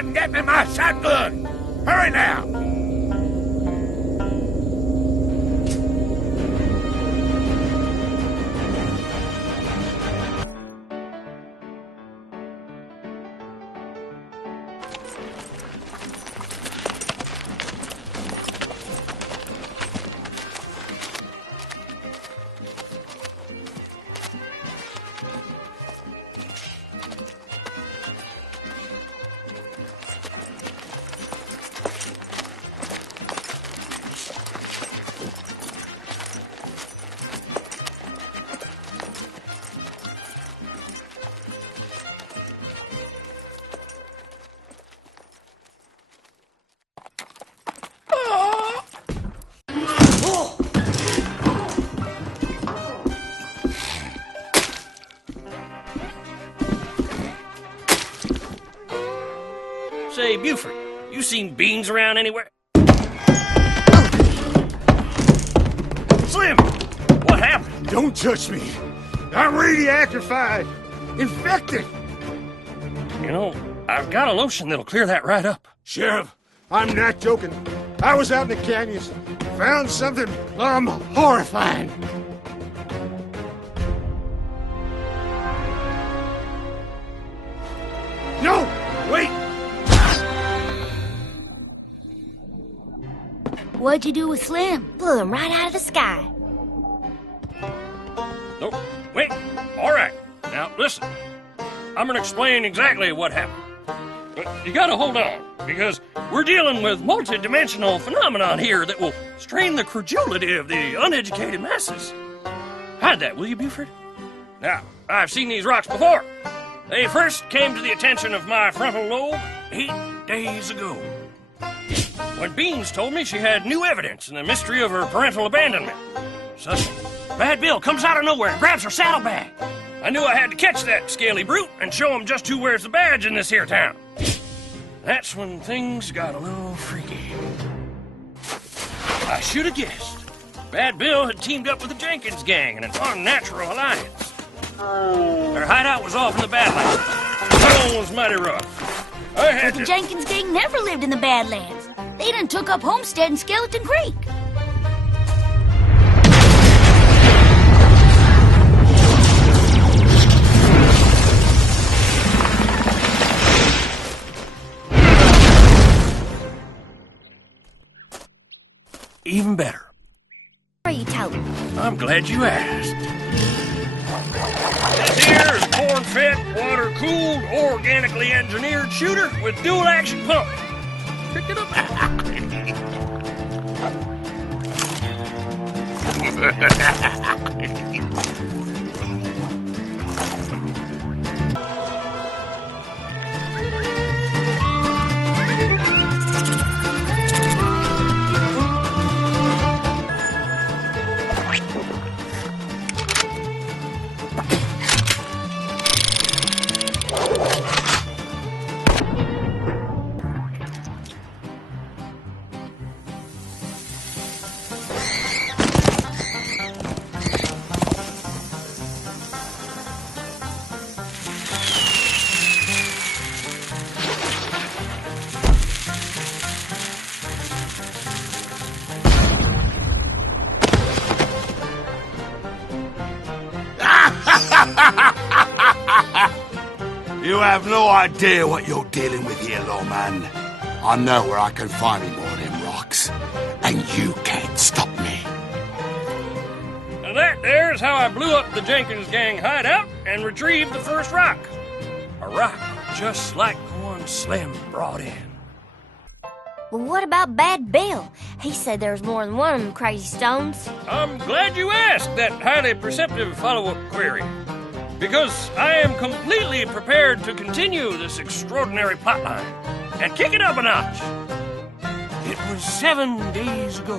ahead and get me my shotgun. Hurry now. Say, Buford, you seen beans around anywhere? Slim, what happened? Don't touch me. I'm radioactified. Infected. You know, I've got a lotion that'll clear that right up. Sheriff, I'm not joking. I was out in the canyons, found something horrifying. No! Wait! What'd you do with Slim? Blew him right out of the sky. No, wait. All right. Now, listen. I'm going to explain exactly what happened. But you got to hold on, because we're dealing with multi-dimensional phenomenon here that will strain the credulity of the uneducated masses. Hide that, will you, Buford? Now, I've seen these rocks before. They first came to the attention of my frontal lobe 8 days ago, when Beans told me she had new evidence in the mystery of her parental abandonment. Suddenly, Bad Bill comes out of nowhere and grabs her saddlebag. I knew I had to catch that scaly brute and show him just who wears the badge in this here town. That's when things got a little freaky. I should have guessed. Bad Bill had teamed up with the Jenkins gang in an unnatural alliance. Their hideout was off in the Badlands. That one was mighty rough. But the Jenkins gang never lived in the Badlands. They done took up homestead in Skeleton Creek. Even better. What are you telling? I'm glad you asked. This here is corn-fed, water-cooled, organically engineered shooter with dual-action pump. Pick it up. You have no idea what you're dealing with here, lawman. I know where I can find me more of them rocks, and you can't stop me. And that there's how I blew up the Jenkins gang hideout and retrieved the first rock. A rock just like the one Slim brought in. Well, what about Bad Bill? He said there was more than one of them crazy stones. I'm glad you asked that highly perceptive follow-up query, because I am completely prepared to continue this extraordinary plotline and kick it up a notch. It was 7 days ago.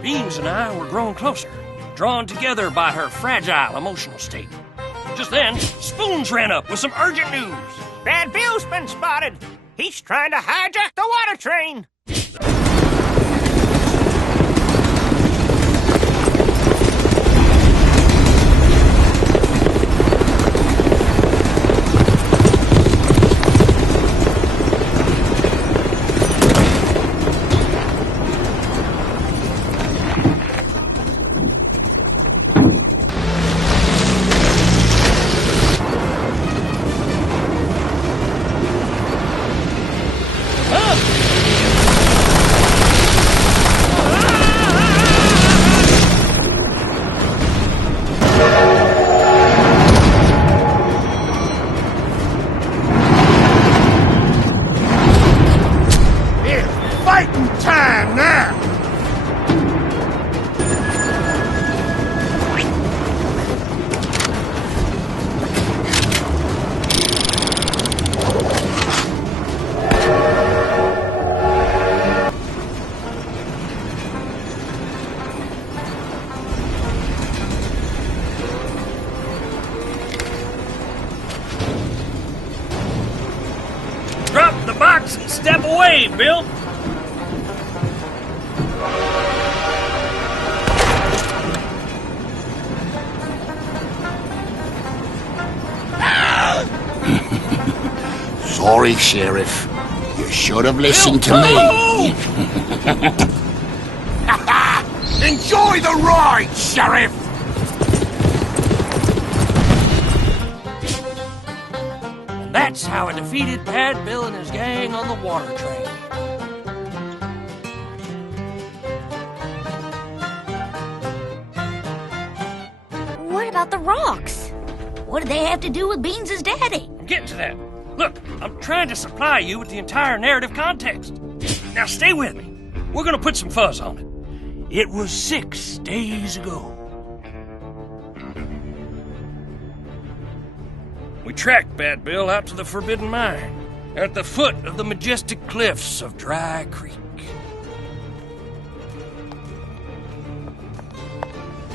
Beans and I were growing closer, drawn together by her fragile emotional state. Just then, Spoons ran up with some urgent news. Bad Bill's been spotted. He's trying to hijack the water train. box and step away, Bill. Sorry, Sheriff. You should have listened to me. Enjoy the ride, Sheriff! That's how I defeated Bad Bill and his gang on the water train. What about the rocks? What do they have to do with Beans' daddy? I'm getting to that. Look, I'm trying to supply you with the entire narrative context. Now stay with me. We're gonna put some fuzz on it. It was 6 days ago. We tracked Bad Bill out to the Forbidden Mine, at the foot of the majestic cliffs of Dry Creek.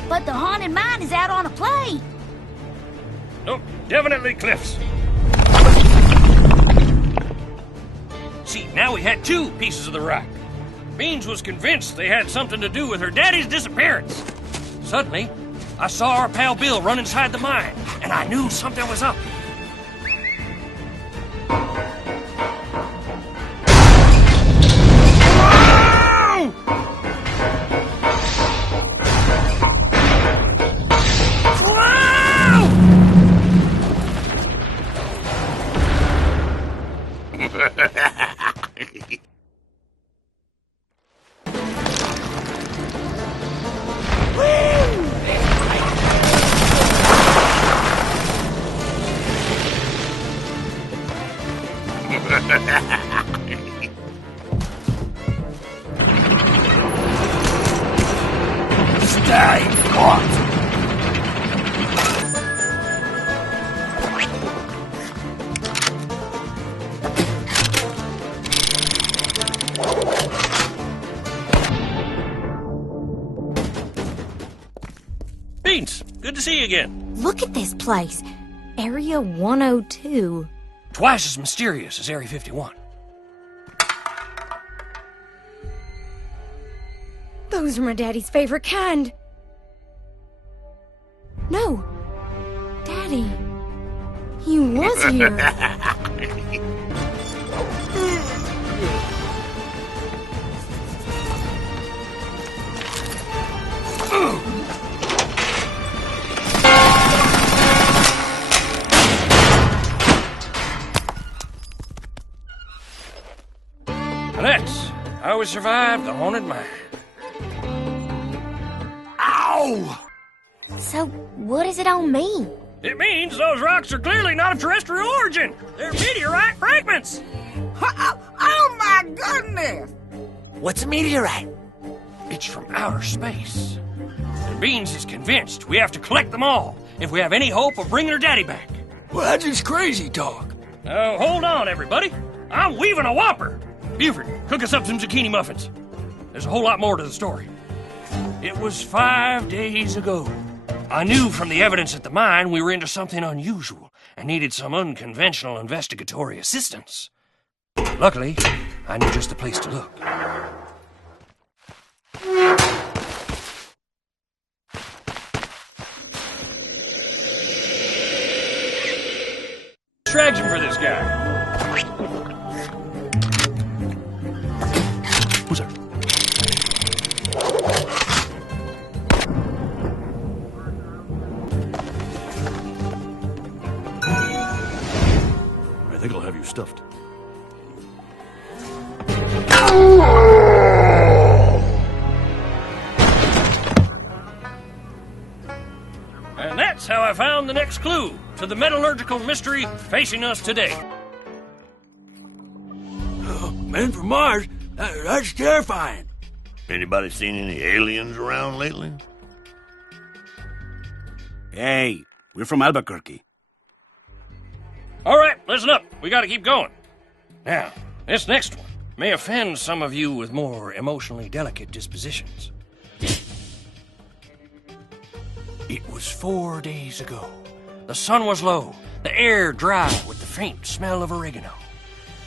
But the haunted mine is out on a plain. Nope, definitely cliffs. See, now we had 2 pieces of the rock. Beans was convinced they had something to do with her daddy's disappearance. Suddenly, I saw our pal Bill run inside the mine, and I knew something was up. Stay put! Beans, good to see you again. Look at this place. Area 102. Twice as mysterious as Area 51. Those are my daddy's favorite kind. No. Daddy. He was here. That's how we survived the haunted mine. Ow! So, what does it all mean? It means those rocks are clearly not of terrestrial origin. They're meteorite fragments. Oh my goodness! What's a meteorite? It's from outer space. And Beans is convinced we have to collect them all if we have any hope of bringing her daddy back. Well, that's just crazy talk. Now, hold on, everybody. I'm weaving a whopper. Buford, cook us up some zucchini muffins. There's a whole lot more to the story. It was 5 days ago. I knew from the evidence at the mine we were into something unusual and needed some unconventional investigatory assistance. Luckily, I knew just the place to look. Extraction for this guy. Who's there? I think I'll have you stuffed. And that's how I found the next clue to the metallurgical mystery facing us today. Men from Mars? That's terrifying. Anybody seen any aliens around lately? Hey, we're from Albuquerque. All right, listen up. We gotta keep going. Now, this next one may offend some of you with more emotionally delicate dispositions. It was 4 days ago. The sun was low, the air dry with the faint smell of oregano.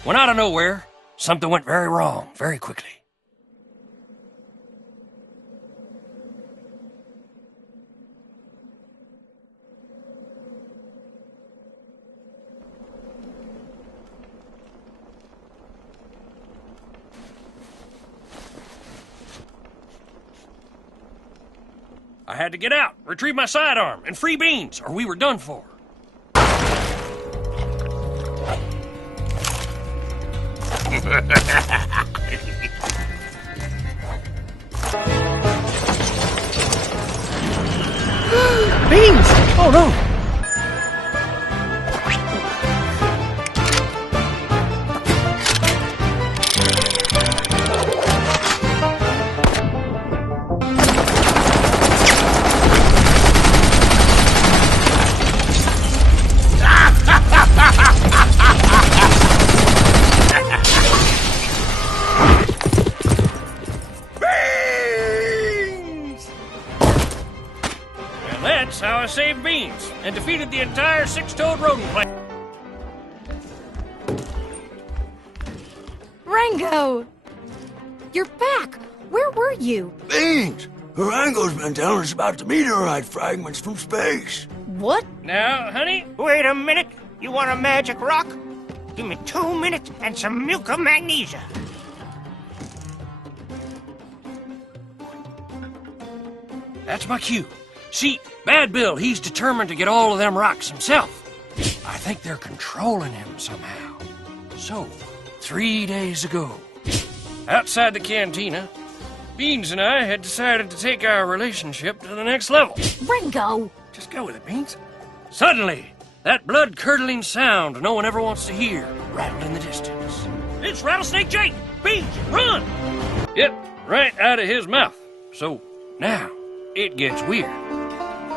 when out of nowhere, something went very wrong very quickly. I had to get out, retrieve my sidearm, and free Beans, or we were done for. Beans! Oh no! That's how I saved Beans and defeated the entire six-toed rodent clan. Rango! You're back! Where were you? Beans! Rango's been telling us about the meteorite fragments from space. What? Now, honey, Wait a minute. You want a magic rock? Give me 2 minutes and some milk of magnesia. that's my cue. See, Bad Bill, he's determined to get all of them rocks himself. I think they're controlling him somehow. So, 3 days ago, outside the cantina, Beans and I had decided to take our relationship to the next level. Rango! Just go with it, Beans. Suddenly, that blood-curdling sound no one ever wants to hear rattled in the distance. It's Rattlesnake Jake! Beans, run! Yep, right out of his mouth. So, now, it gets weird.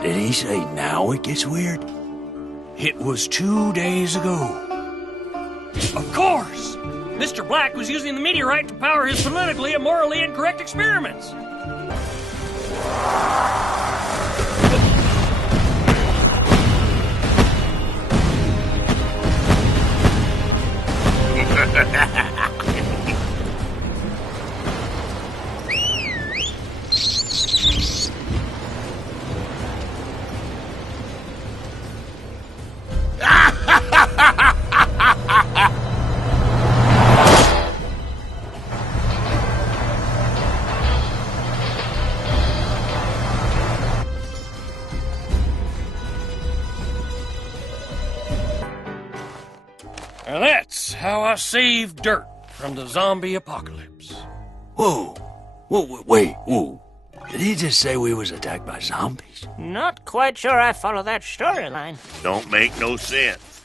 Did he say now it gets weird? It was 2 days ago. Of course! Mr. Black was using the meteorite to power his politically and morally incorrect experiments. And that's how I saved dirt from the zombie apocalypse. Whoa. Wait, whoa. Did he just say we was attacked by zombies? Not quite sure I follow that storyline. Don't make no sense.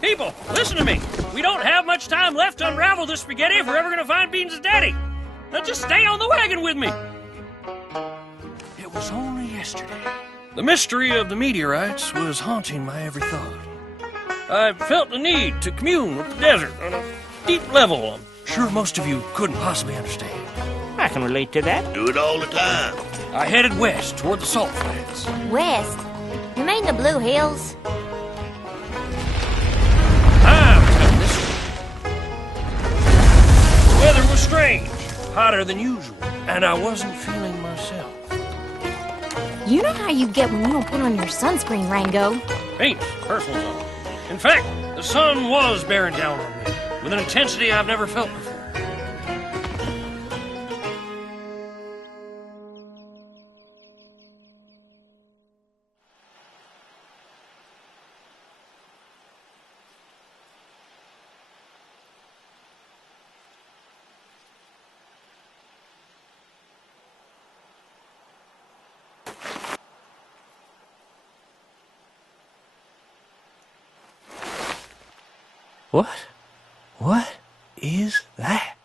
People, listen to me. We don't have much time left to unravel this spaghetti if we're ever gonna find Beans' daddy. Now just stay on the wagon with me. It was only yesterday. The mystery of the meteorites was haunting my every thought. I felt the need to commune with the desert on a deep level I'm sure most of you couldn't possibly understand. I can relate to that. Do it all the time. I headed west toward the salt flats. West? You mean the Blue Hills? I'm telling this one. The weather was strange, hotter than usual, and I wasn't feeling myself. You know how you get when you don't put on your sunscreen, Rango. Paint's personal zone. In fact, the sun was bearing down on me with an intensity I've never felt before. What is that?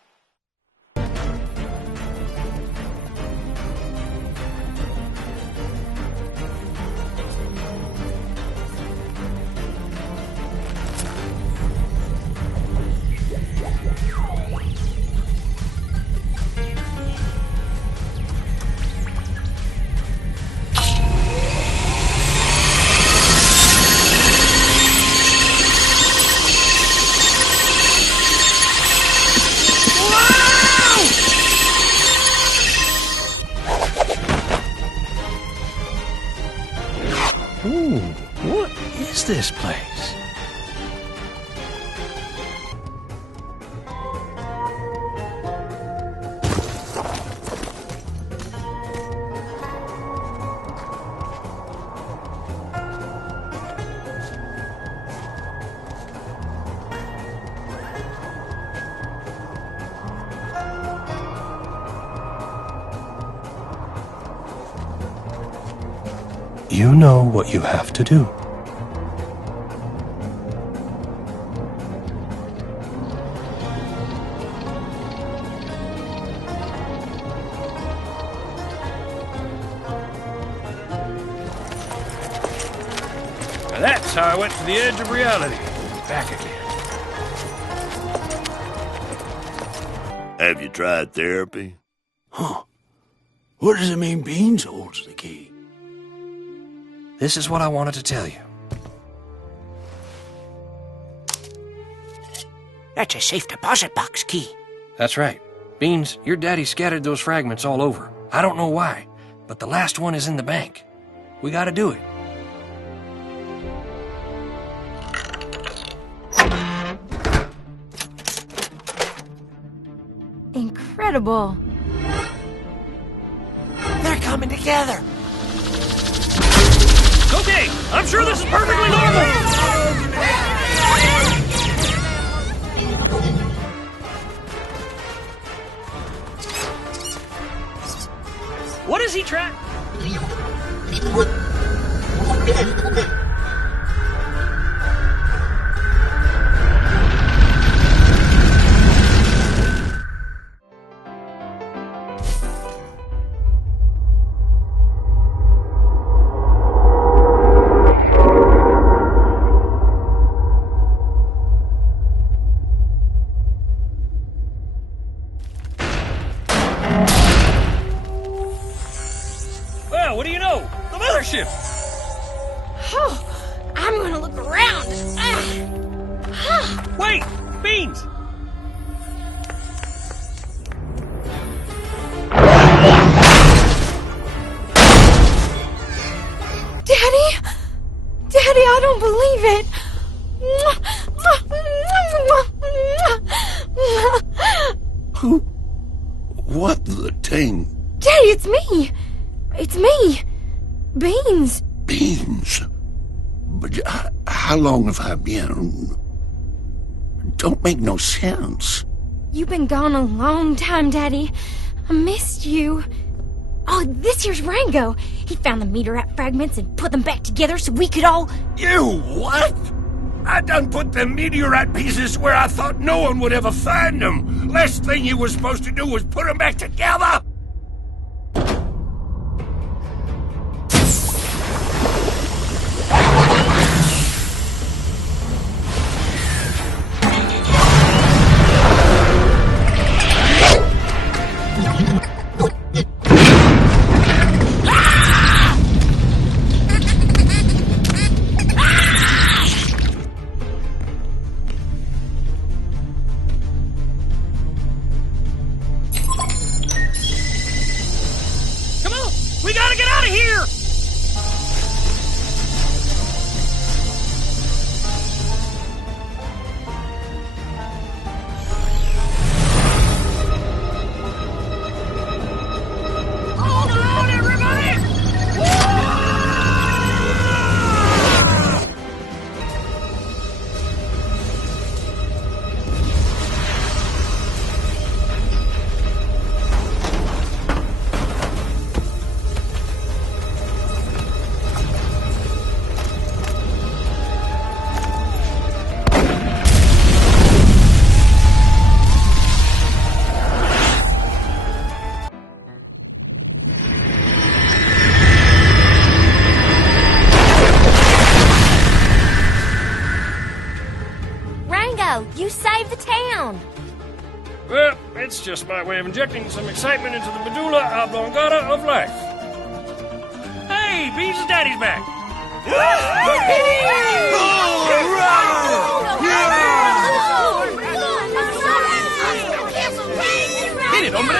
this place? You know what you have to do. Now that's how I went to the edge of reality. Back again. Have you tried therapy? Huh. What does it mean Beans holds the key? This is what I wanted to tell you. That's a safe deposit box key. That's right. Beans, your daddy scattered those fragments all over. I don't know why, but the last one is in the bank. We gotta do it. Incredible. They're coming together. Okay, I'm sure this is perfectly normal. What is he trying? Well, what do you know? The mothership! Oh, I'm gonna look around. Wait! Beans! Daddy? Daddy, I don't believe it. What the thing? Daddy, it's me. It's me. Beans. Beans? But how long have I been? Don't make no sense. You've been gone a long time, Daddy. I missed you. Oh, this here's Rango. He found the meteorite fragments and put them back together so we could all... You what? I done put them meteorite pieces where I thought no one would ever find them. Last thing you were supposed to do was put them back together. We gotta get out of here! Hold on, everybody! You saved the town. Well, it's just my way of injecting some excitement into the medulla oblongata of life. Hey, Beans' daddy's back. Hit it, hombre.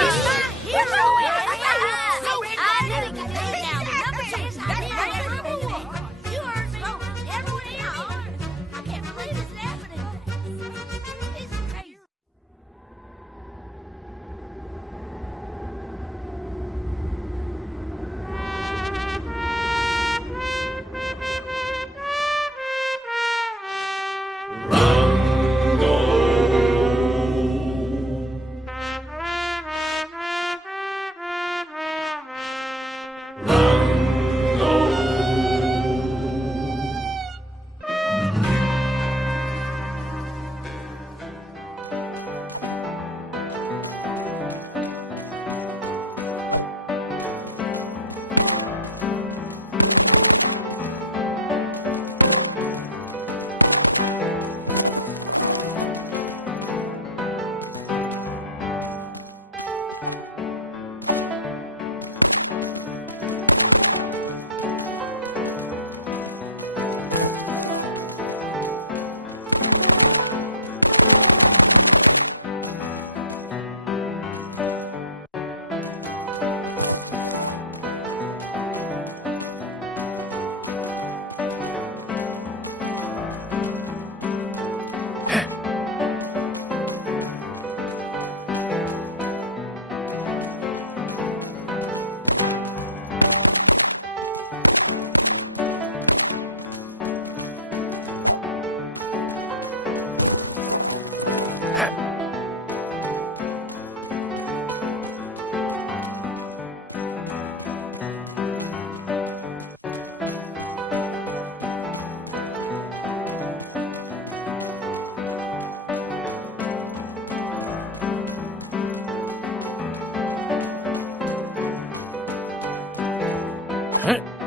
Huh?